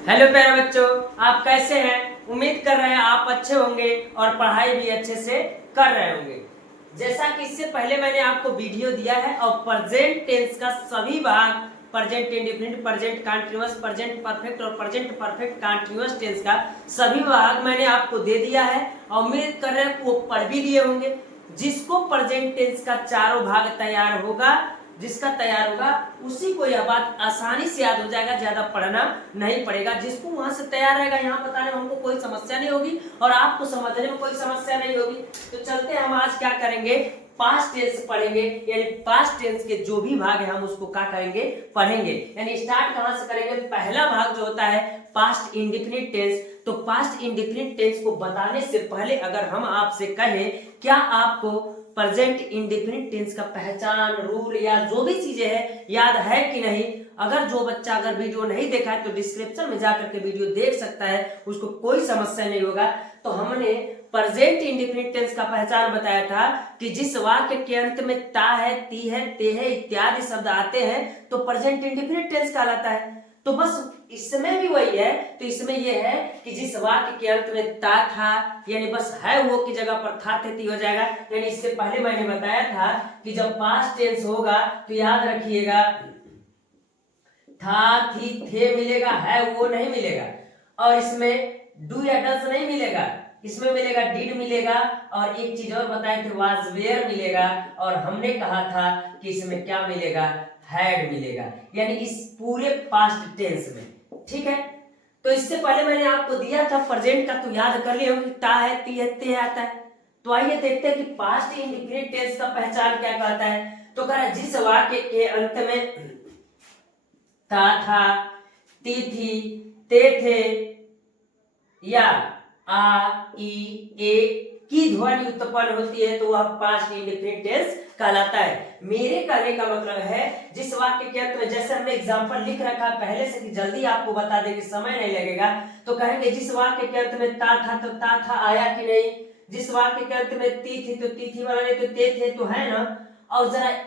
Hello प्यारे बच्चों, आप कैसे हैं? उम्मीद कर रहे हैं आप अच्छे होंगे और पढ़ाई भी अच्छे से कर रहे होंगे। जैसा कि इससे पहले मैंने आपको वीडियो दिया है और प्रेजेंट टेंस का सभी भाग, present indefinite, present continuous, present perfect और प्रेजेंट परफेक्ट कंटीन्यूअस टेंस का सभी भाग मैंने आपको दे दिया है और उम्मीद कर रहे हैं वो पढ़ भी लिए होंगे। जिसको प्रेजेंट टेंस का चारों भाग तैयार होगा, जिसका तैयार होगा उसी को यह बात आसानी से याद हो जाएगा, ज्यादा पढ़ना नहीं पड़ेगा। जिसको वहां से तैयार रहेगा, यहाँ बताने में हमको कोई समस्या नहीं होगी और आपको समझने में कोई समस्या नहीं होगी। तो चलते हैं, हम आज क्या करेंगे, पास्ट टेंस पढ़ेंगे। यानी पास्ट टेंस के जो भी भाग है हम उसको क्या करेंगे, पढ़ेंगे। यानी स्टार्ट कहां से करेंगे? पहला भाग जो होता है पास्ट इंडेफिनिट टेंस। तो पास्ट इंडेफिनिट टेंस को बताने से पहले अगर हम आपसे कहें, क्या आपको प्रेजेंट इंडेफिनिट टेंस का पहचान, रूल या जो भी चीजें है याद है कि नहीं? अगर जो बच्चा अगर वीडियो नहीं देखा है तो डिस्क्रिप्शन में जाकर के वीडियो देख सकता है, उसको कोई समस्या नहीं होगा। तो हमने प्रेजेंट इंडेफिनिट टेंस का पहचान बताया था कि जिस वाक्य के अंत में ता है, ती है, ते है इत्यादि शब्द आते हैं तो प्रेजेंट इंडेफिनिट टेंस कहलाता है। तो बस इसमें भी वही है। तो इसमें यह है कि जिस वाक्य के अंत में ता था, यानी बस है वो की जगह पर था थे ती हो जाएगा। यानी इससे पहले मैंने बताया था कि जब पास्ट टेंस होगा तो याद रखिएगा था थी थे मिलेगा, है वो नहीं मिलेगा। और इसमें डू या डज नहीं मिलेगा, इसमें मिलेगा डिड मिलेगा। और एक चीज और बताए थे, वाज वेयर मिलेगा। और हमने कहा था कि इसमें क्या मिलेगा, हैड मिलेगा। यानी इस पूरे पास्ट टेंस में, ठीक है। तो इससे पहले मैंने आपको दिया था प्रेजेंट का, तो याद कर लिया कि ता है, ती है, ते आता है। तो आइए देखते हैं कि पास्ट इंडेफिनिट टेंस का पहचान क्या कहता है। तो कह रहा है जिस वाक्य के अंत में ता था, ती थी, ते थे या आ, ई, ए की ध्वनि उत्पन्न होती है तो वह पास्ट इंडेफिनिट टेंस कहलाता है। मेरे कहने का मतलब है जिस वाक्य के अंत में, जैसे हमने एग्जांपल लिख रखा है पहले से कि जल्दी आपको बता देंगे, समय नहीं लगेगा। तो कहेंगे जिस वाक्य के अंत में ता था तो ता था आया कि नहीं, जिस वाक्य के अंत में ती थी तो ती थी वाला नहीं, तो ते थे तो है ना। और जरा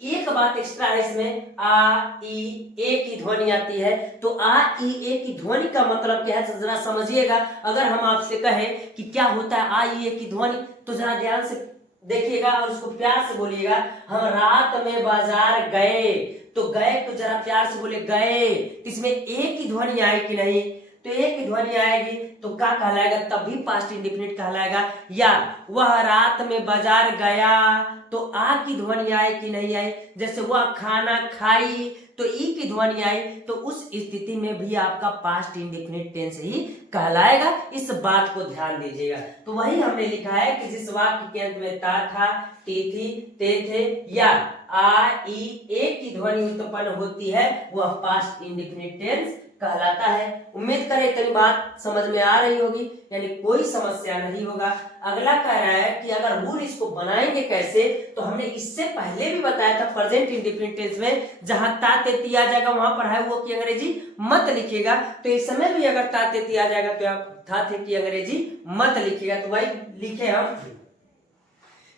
एक बात एक्स्ट्रा है इसमें, आ, ई, ए की ध्वनि आती है। तो आ, ई, ए की ध्वनि का मतलब क्या है जरा समझिएगा। अगर हम आपसे कहें कि क्या होता है आ, ई, ए की ध्वनि, तो जरा ध्यान से देखिएगा और उसको प्यार से बोलिएगा। हम रात में बाजार गए, तो गए को जरा प्यार से बोले गए। इसमें ए की ध्वनि आए कि नहीं? तो ए की ध्वनि आएगी तो क्या कहलाएगा, तब भी पास्ट इंडेफिनिट कहलाएगा। या वह रात में बाजार गया, तो आ की ध्वनि आए कि नहीं आई? जैसे वह खाना खाई तो ई की ध्वनि आई, तो उस स्थिति में भी आपका पास्ट इंडेफिनिट टेंस ही कहलाएगा। इस बात को ध्यान दीजिएगा। तो वही हमने लिखा है कि जिस वाक्य के अंत में ता था, ती थी, ते थे या आ, ई, ए की ध्वनि उत्पन्न होती है वह पास्ट इंडेफिनिट टेंस कहलाता है। उम्मीद करें इतनी बात समझ में आ रही होगी, यानी कोई समस्या नहीं होगा। अगला कह रहा है कि अगर रूल इसको बनाएंगे कैसे, तो हमने इससे पहले भी बताया था प्रेजेंट इंडेफिनिट टेंस में जहां ता ते ती आ जाएगा वहां पर है वो की अंग्रेजी मत लिखिएगा। तो इस समय भी अगर ता ते ती आ जाएगा तो आप था थे की अंग्रेजी मत लिखिएगा। तो भाई लिखे हम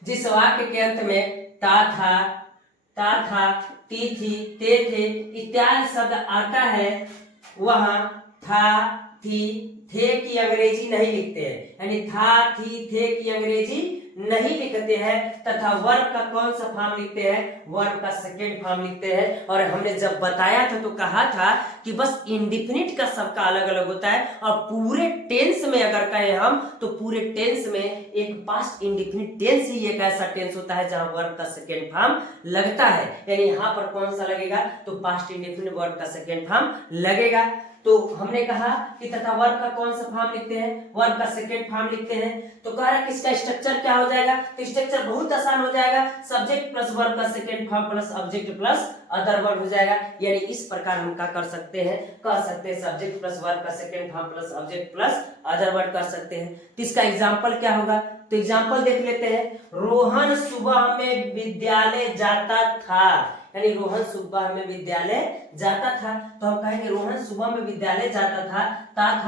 जिस वाक्य के अंत में ता था, ती थी, ते थे इत्यादि शब्द आता है, वहां था, थी, थे की अंग्रेजी नहीं लिखते हैं। यानी था, थी, थे की अंग्रेजी नहीं लिखते हैं तथा वर्ब का कौन सा फॉर्म लिखते हैं? वर्ब का सेकेंड फॉर्म लिखते हैं। और हमने जब बताया था तो कहा था कि बस इंडेफिनिट का सबका अलग अलग होता है और पूरे टेंस में अगर कहें हम तो पूरे टेंस में एक पास्ट इंडेफिनिट टेंस ही एक ऐसा टेंस होता है जहां वर्ब का सेकेंड फॉर्म लगता है। यानी यहाँ पर कौन सा लगेगा? तो पास्ट इंडेफिनिट वर्ब का सेकेंड फॉर्म लगेगा। तो हमने कहा कि तथा वर्ब का कौन सा फॉर्म लिखते हैं? वर्ब का सेकेंड फॉर्म लिखते हैं। तो कह रहा है कि इसका स्ट्रक्चर क्या हो जाएगा? तो स्ट्रक्चर बहुत आसान हो जाएगा, सब्जेक्ट प्लस वर्ब का second form plus object plus other verb हो जाएगा। यानी इस प्रकार हम क्या कर सकते हैं, कह सकते हैं सब्जेक्ट प्लस वर्ब का second form plus object plus other verb कर सकते हैं। तो इसका एग्जांपल क्या होगा? तो एग्जांपल देख लेते हैं। रोहन सुबह में विद्यालय जाता था, यानी रोहन सुबह में विद्यालय जाता था। तो हम कहेंगे रोहन सुबह में विद्यालय जाता था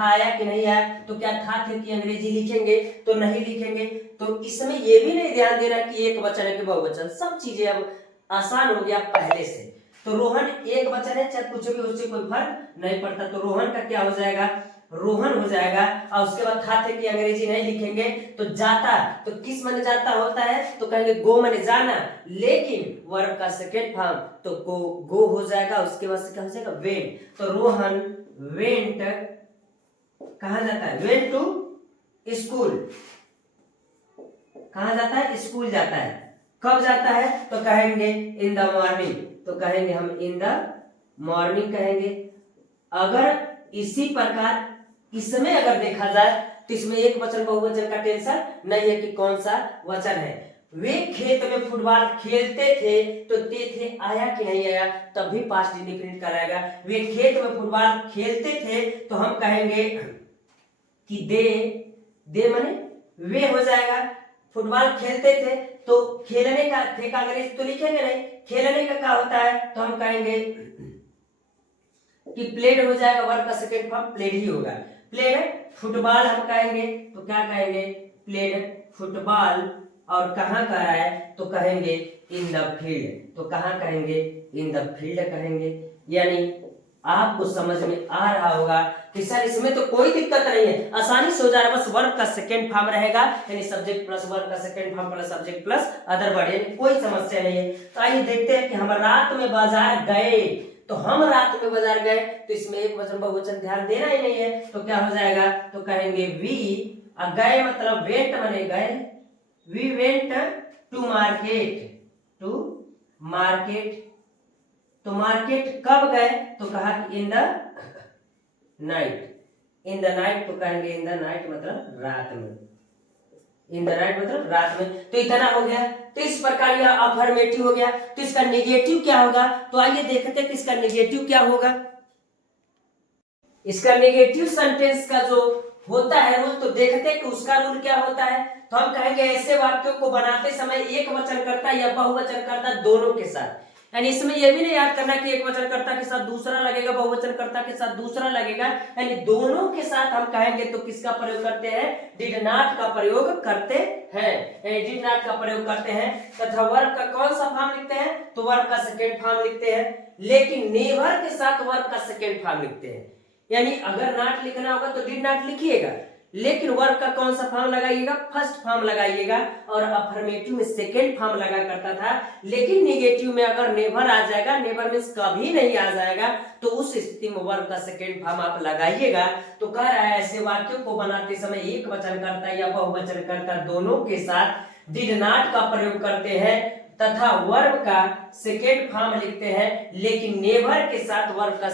आया कि नहीं आया? तो क्या था थे की अंग्रेजी लिखेंगे? तो नहीं लिखेंगे। तो इसमें ये भी नहीं ध्यान देना कि एक वचन है कि बहुवचन, सब चीजें अब आसान हो गया पहले से। तो रोहन एक वचन है, चाहे कुछ भी उससे कोई फर्क नहीं पड़ता। तो रोहन का क्या हो जाएगा, रोहन हो जाएगा। और उसके बाद था थे की अंग्रेजी नहीं लिखेंगे। तो जाता, तो किस माने जाता होता है, तो कहेंगे गो माने जाना, लेकिन वर्ब का सेकेंड फॉर्म तो गो हो जाएगा। उसके बाद से क्या हो जाएगा, वेंट। तो रोहन वेंट कहा जाता है, वेंट टू स्कूल, कहा जाता है, स्कूल जाता है। कब जाता है, तो कहेंगे इन द मॉर्निंग, तो कहेंगे हम इन द मॉर्निंग कहेंगे। अगर इसी प्रकार इसमें अगर देखा जाए तो इसमें एक वचन बहुवचन का टेंशन नहीं है कि कौन सा वचन है। वे खेत में फुटबॉल खेलते थे, तो थे आया कि नहीं आया, तब भी पास्ट इंडिफिनिट कराएगा। वे खेत में फुटबॉल खेलते थे, तो हम कहेंगे कि दे माने वे हो जाएगा। फुटबॉल खेलते थे, तो खेलने का थे का अंग्रेजी तो लिखेंगे नहीं, खेलने का क्या होता है, तो हम कहेंगे कि प्लेड हो जाएगा। वर्ब का सेकंड फॉर्म प्लेड ही होगा। प्लेड फुटबॉल हम कहेंगे, तो क्या कहेंगे, प्लेड फुटबॉल। और कहाँ करा है, तो कहेंगे इन द फील्ड। तो कहाँ कहेंगे, इन द फील्ड कहेंगे। यानी आपको समझ में आ रहा होगा कि सर इसमें तो कोई दिक्कत नहीं है, आसानी से हो जा रहा है। बस वर्ब का सेकंड फॉर्म रहेगा, यानी सब्जेक्ट प्लस वर्ब का second form plus subject plus other word, यानी कोई समस्या नहीं है। तो आइए देखते हैं कि हम रात में बाजार गए। तो हम रात में बाजार गए, तो इसमें एक वचन बहुवचन ध्यान देना ही नहीं है। तो क्या हो जाएगा, तो कहेंगे वी, गए मतलब वेंट माने गए, we went to market, to market. तो मार्केट कब गए, तो कहा in the night, in the night. तो कहेंगे इन द नाइट मतलब रात में, इन द नाइट मतलब रात में। तो इतना हो गया। तो इस प्रकार यह अफर्मेटिव हो गया। तो इसका नेगेटिव क्या होगा, तो आइए देखते हैं कि इसका नेगेटिव क्या होगा। इसका नेगेटिव सेंटेंस का जो होता है रूल, तो देखते हैं कि उसका रूल क्या होता है। तो हम कहेंगे ऐसे वाक्यों को बनाते समय एक वचनकर्ता या बहुवचनकर्ता दोनों के साथ, यानी इसमें यह भी नहीं याद करना कि एक वचनकर्ता के साथ दूसरा लगेगा, बहुवचनकर्ता के साथ दूसरा लगेगा, यानी दोनों के साथ हम कहेंगे तो किसका प्रयोग करते हैं, डिड नॉट का प्रयोग करते हैं, डिड नॉट का प्रयोग करते हैं। तथा वर्ब का कौन सा फॉर्म लिखते हैं, तो वर्ब का सेकेंड फॉर्म लिखते हैं। लेकिन नेवर के साथ वर्ब का सेकेंड फॉर्म लिखते हैं, यानी अगर नॉट लिखना होगा तो डिड नॉट लिखिएगा, लेकिन वर्ब का कौन सा फॉर्म लगाइएगा, फर्स्ट फॉर्म लगाइएगा। और अफर्मेटिव में सेकेंड फॉर्म लगा करता था, लेकिन नेगेटिव में अगर नेवर आ जाएगा, नेवर मींस कभी नहीं आ जाएगा, तो उस स्थिति में वर्ब का सेकेंड फॉर्म आप लगाइएगा। तो कह रहा है ऐसे वाक्यों को बनाते समय एक वचनकर्ता या बहुवचनकर्ता दोनों के साथ डिड नॉट का प्रयोग करते हैं तथा वर्ब का सेकेंड फॉर्म लिखते हैं, लेकिन नेवर के साथ वर्ब का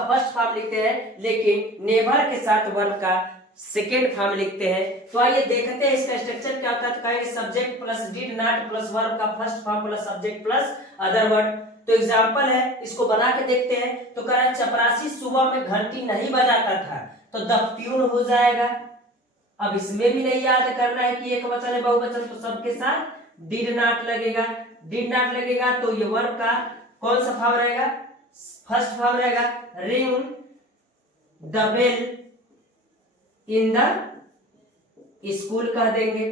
फर्स्ट फॉर्म लिखते हैं, लेकिन नेवर के साथ वर्ब का सेकेंड फॉर्म लिखते हैं। तो आइए देखते हैं इसका स्ट्रक्चर क्या होता है। तो कहेंगे subject plus did not plus verb का first form plus subject plus other word. तो एग्जांपल है, इसको बना के देखते हैं। तो कह रहा है चपरासी सुबह में घंटी नहीं बजाता था, तो द ट्यून हो जाएगा। अब इसमें भी नहीं याद करना है कि एक वचन है बहुवचन, तो सबके साथ डिड नॉट लगेगा। डिड नॉट लगेगा तो ये वर्ब का कौन सा फॉर्म रहेगा, फर्स्ट फॉर्म रहेगा। Ring the bell in the school कह देंगे,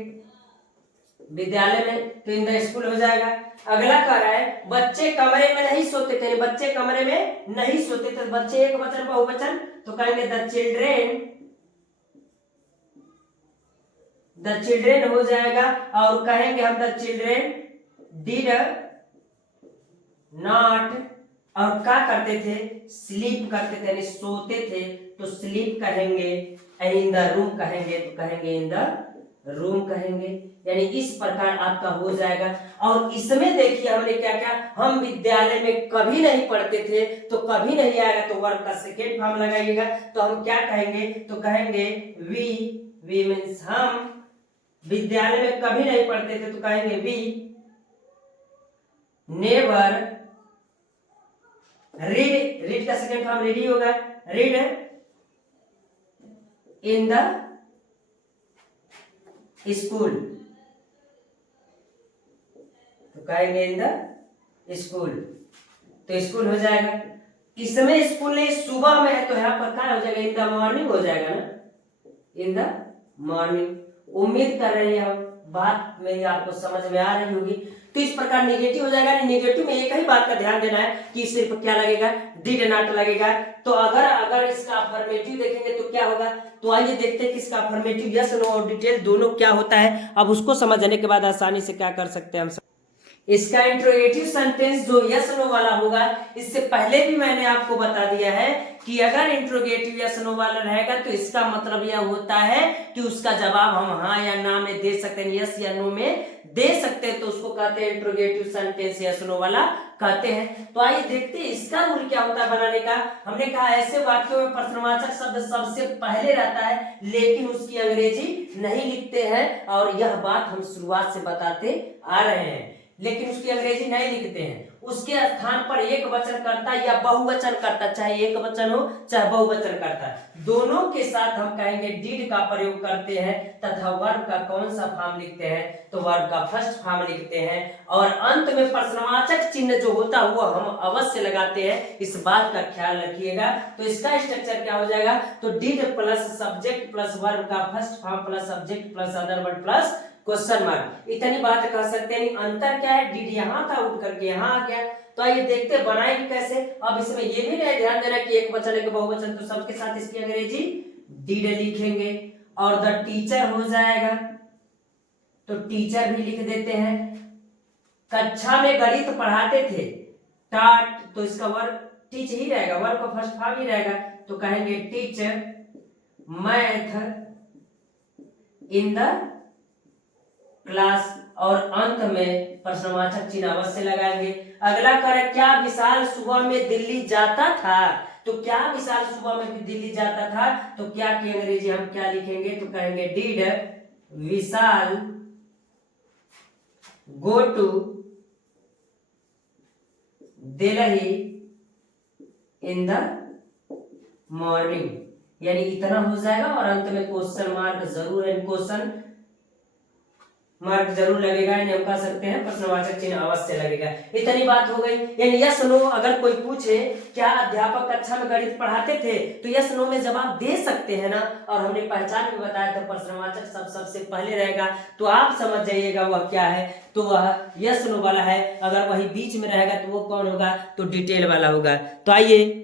विद्यालय में, तो इन द स्कूल हो जाएगा। अगला कह रहा है बच्चे कमरे में नहीं सोते थे, बच्चे कमरे में नहीं सोते थे, बच्चे एक वचन बहुवचन, तो कहेंगे द चिल्ड्रेन हो जाएगा। और कहेंगे हम द चिल्ड्रेन डिड नॉट, और क्या करते थे, स्लीप करते थे, यानी सोते थे, तो स्लीप कहेंगे। इन द रूम कहेंगे, तो कहेंगे इन द रूम कहेंगे। यानी इस प्रकार आपका हो जाएगा। और इसमें देखिए हमने क्या क्या, हम विद्यालय में कभी नहीं पढ़ते थे, तो कभी नहीं आएगा, तो वर्ब का सेकेंड फॉर्म लगाइएगा। तो हम क्या कहेंगे, तो कहेंगे वी मीन्स हम विद्यालय में कभी नहीं पढ़ते थे, तो कहेंगे वी नेवर रीड का सेकेंड फॉर्म रीड ही होगा, रीड इन द स्कूल, तो कहेंगे इन द स्कूल, तो स्कूल हो जाएगा। इसमें स्कूल नहीं सुबह में है, तो यहाँ पर क्या हो जाएगा, इन द मॉर्निंग हो जाएगा ना, इन द मॉर्निंग। उम्मीद कर रहे हैं हम बात मेरी आपको समझ में आ रही होगी। तो इस प्रकार नेगेटिव हो जाएगा। नेगेटिव में एक ही बात का ध्यान देना है कि सिर्फ क्या लगेगा, डिड नॉट लगेगा। तो अगर इसका अफर्मेटिव देखेंगे तो क्या होगा, तो आइए देखते हैं कि इसका अफर्मेटिव यस नो और डिटेल दोनों क्या होता है। अब उसको समझने के बाद आसानी से क्या कर सकते हैं हम। इसका इंट्रोगेटिव सेंटेंस जो यस नो वाला होगा, इससे पहले भी मैंने आपको बता दिया है कि अगर इंट्रोगेटिव यस नो वाला रहेगा तो इसका मतलब यह होता है कि उसका जवाब हम हाँ या ना में दे सकते हैं, यस या नो में दे सकते हैं, तो उसको कहते हैं इंट्रोगेटिव सेंटेंस यस नो वाला कहते हैं। तो आइए देखते हैं इसका रूल क्या होता है बनाने का। हमने कहा ऐसे वाक्यों में प्रश्नवाचक शब्द सबसे पहले रहता है लेकिन उसकी अंग्रेजी नहीं लिखते हैं, और यह बात हम शुरुआत से बताते आ रहे हैं। लेकिन उसकी अंग्रेजी नहीं लिखते हैं, उसके स्थान पर एक वचन करता या बहुवचन करता, चाहे एक वचन हो चाहे बहुवचन करता, दोनों के साथ हम कहेंगे डिड का प्रयोग करते हैं तथा वर्ब का कौन सा फॉर्म लिखते हैं, तो वर्ब का फर्स्ट फॉर्म लिखते हैं, और अंत में प्रश्नवाचक चिन्ह जो होता हुआ हम अवश्य लगाते हैं, इस बात का ख्याल रखिएगा। तो इसका स्ट्रक्चर क्या हो जाएगा, तो did plus subject plus verb का first form plus subject plus other word plus question mark, इतनी बात कह सकते हैं। अंतर क्या है, डिड यहाँ था उठ करके यहाँ आ गया। तो आइए देखते बनाएंगे कैसे। अब इसमें ये भी नहीं ध्यान देना कि एक वचन एक बहुवचन, तो सबके साथ इसकी अंग्रेजी डिड लिखेंगे, और द टीचर हो जाएगा तो टीचर भी लिख देते हैं। कक्षा में गणित पढ़ाते थे, टाट, तो इसका वर्ब टीच ही रहेगा, वर्ब का फर्स्ट फॉर्म ही रहेगा, तो कहेंगे teacher math in the class, और अंत में प्रश्नवाचक चिन्ह अवश्य लगाएंगे। अगला करे क्या विशाल सुबह में दिल्ली जाता था, तो क्या विशाल सुबह में दिल्ली जाता था, तो क्या की अंग्रेजी हम क्या लिखेंगे, तो कहेंगे did Vishal go to Delhi in the morning, यानी इतना हो जाएगा, और अंत में क्वेश्चन मार्क जरूर है, क्वेश्चन मार्क जरूर लगेगा, यानी हम कह सकते हैं प्रश्नवाचक चिन्ह अवश्य लगेगा। इतनी बात हो गई। यानी यस नो अगर कोई पूछे क्या अध्यापक कक्षा में गणित पढ़ाते थे, तो यस नो में जवाब दे सकते हैं ना, और हमने पहचान भी बताया था प्रश्नवाचक सबसे पहले रहेगा, तो आप समझ जाइएगा वह क्या है, तो वह यस नो वाला है। अगर वही बीच में रहेगा तो वो कौन होगा, तो डिटेल वाला होगा। तो आइए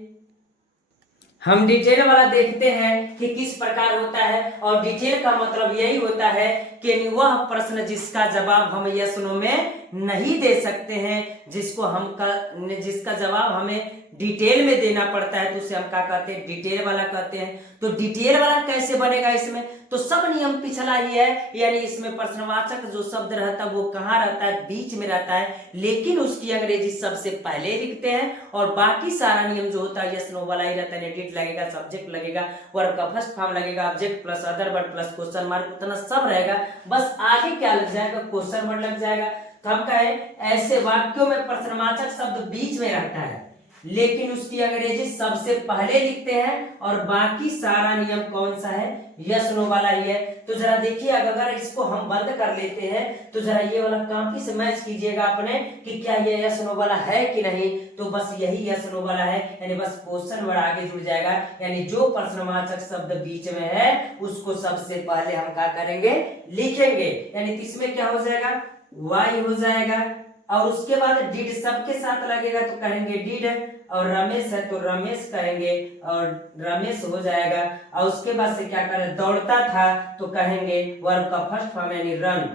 हम डिटेल वाला देखते हैं कि किस प्रकार होता है, और डिटेल का मतलब यही होता है कि वह प्रश्न जिसका जवाब हम यस नो में नहीं दे सकते हैं, जिसका जवाब हमें डिटेल में देना पड़ता है, तो उसे हम क्या कहते हैं, डिटेल वाला कहते हैं। तो डिटेल वाला कैसे बनेगा इसमें, तो सब नियम पिछला ही है, यानी इसमें प्रश्नवाचक जो शब्द रहता है वो कहाँ रहता है, बीच में रहता है, लेकिन उसकी अंग्रेजी सबसे पहले लिखते हैं, और बाकी सारा नियम जो होता है यस नो वाला ही रहता है। डिड लगेगा, सब्जेक्ट लगेगा, वर्ब का फर्स्ट फॉर्म लगेगा, object plus other word plus question mark, उतना सब रहेगा, बस आगे क्या लग जाएगा, क्वेश्चन वर्ड लग जाएगा। तो हम कहें ऐसे वाक्यों में प्रश्नवाचक शब्द बीच में रहता है लेकिन उसकी अंग्रेजी सबसे पहले लिखते हैं, और बाकी सारा नियम कौन सा है, यस नो वाला ही है। तो जरा देखिए अगर इसको हम बंद कर लेते हैं तो जरा ये वाला कॉपी से मैच कीजिएगा अपने कि क्या ये यस नो वाला है कि नहीं, तो बस यही यस नो वाला है, यानी बस क्वेश्चन वर्ड आगे जुड़ जाएगा, यानी जो प्रश्नवाचक शब्द बीच में है उसको सबसे पहले हम क्या करेंगे, लिखेंगे, यानी इसमें क्या हो जाएगा, वाई हो जाएगा, और उसके बाद डिड सबके साथ लगेगा तो कहेंगे डिड, और रमेश है तो रमेश कहेंगे और रमेश हो जाएगा, और उसके बाद से क्या करें, दौड़ता था तो कहेंगे वर्ब का फर्स्ट फॉर्म यानी रन,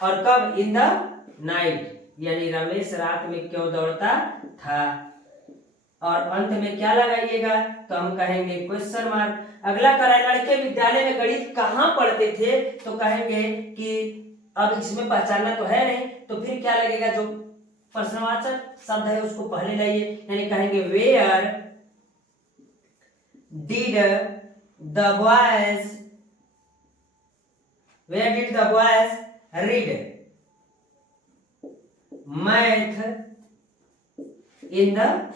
और कब, इन द नाइट, यानी रमेश रात में क्यों दौड़ता था, और अंत में क्या लगाइएगा, तो हम कहेंगे क्वेश्चन मार्क। अगला करें लड़के विद्यालय में गणित कहाँ पढ़ते थे, तो कहेंगे कि अब इसमें पहचानना तो है नहीं, तो फिर क्या लगेगा, जो प्रश्नवाचक शब्द है उसको पहले लाइए, यानी कहेंगे where did the boys read math in the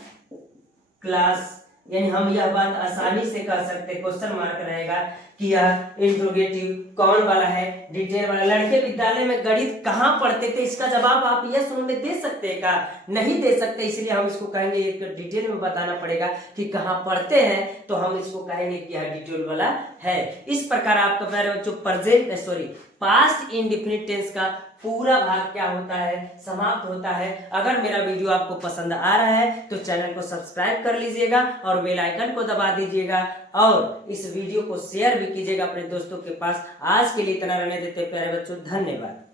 class, यानी हम यह बात आसानी से कह सकते, क्वेश्चन मार्क रहेगा कि यह इंट्रोगेटिव कौन वाला है, डिटेल वाला। लड़के विद्यालय में गणित कहाँ पढ़ते थे, इसका जवाब आप यस नो में दे सकते हैं, का नहीं दे सकते, इसलिए हम इसको कहेंगे एक डिटेल में बताना पड़ेगा कि कहाँ पढ़ते हैं, तो हम इसको कहेंगे कि यह डिटेल वाला है। इस प्रकार आपका जो पास्ट इंडेफिनिट टेंस का पूरा भाग क्या होता है, समाप्त होता है। अगर मेरा वीडियो आपको पसंद आ रहा है तो चैनल को सब्सक्राइब कर लीजिएगा और बेल आइकन को दबा दीजिएगा और इस वीडियो को शेयर भी कीजिएगा अपने दोस्तों के पास। आज के लिए इतना रहने देते प्यारे बच्चों, धन्यवाद।